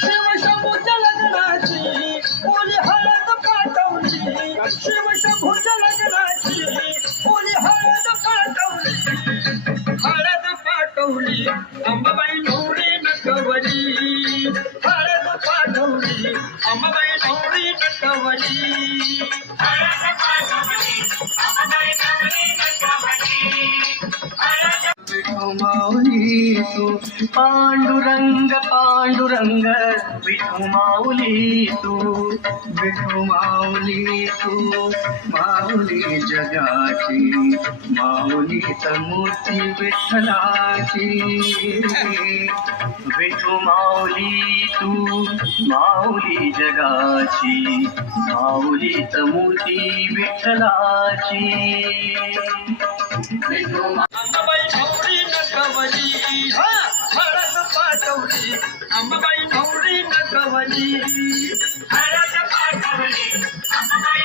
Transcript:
शिवशंभूच्या लग्नाची ओली हळद पाठवली, शिवशंभूच्या लग्नाची ओली हळद पाठवली, हळद पाठवली अंबाबाई नवरी नटवली, हळद पाठवली अंबाबाई नवरी नटवली, हळद पाठवली अंबाबाई नवरी नटवली, हळद विठू माऊली तू पांडुरंग पांडुरंग, विठू माऊली तू, विठू माऊली तू, माऊली जगाची, माऊली मूर्ती विठ्ठलाची, विठू माऊली तू, माऊली जगाची, माऊली मूर्ती विठ्ठलाची, विठू अंबाबाई नवरी नटवली, हळद पाठवली अंबाबाई नवरी नटवली, हळद पाठवली अंबाबाई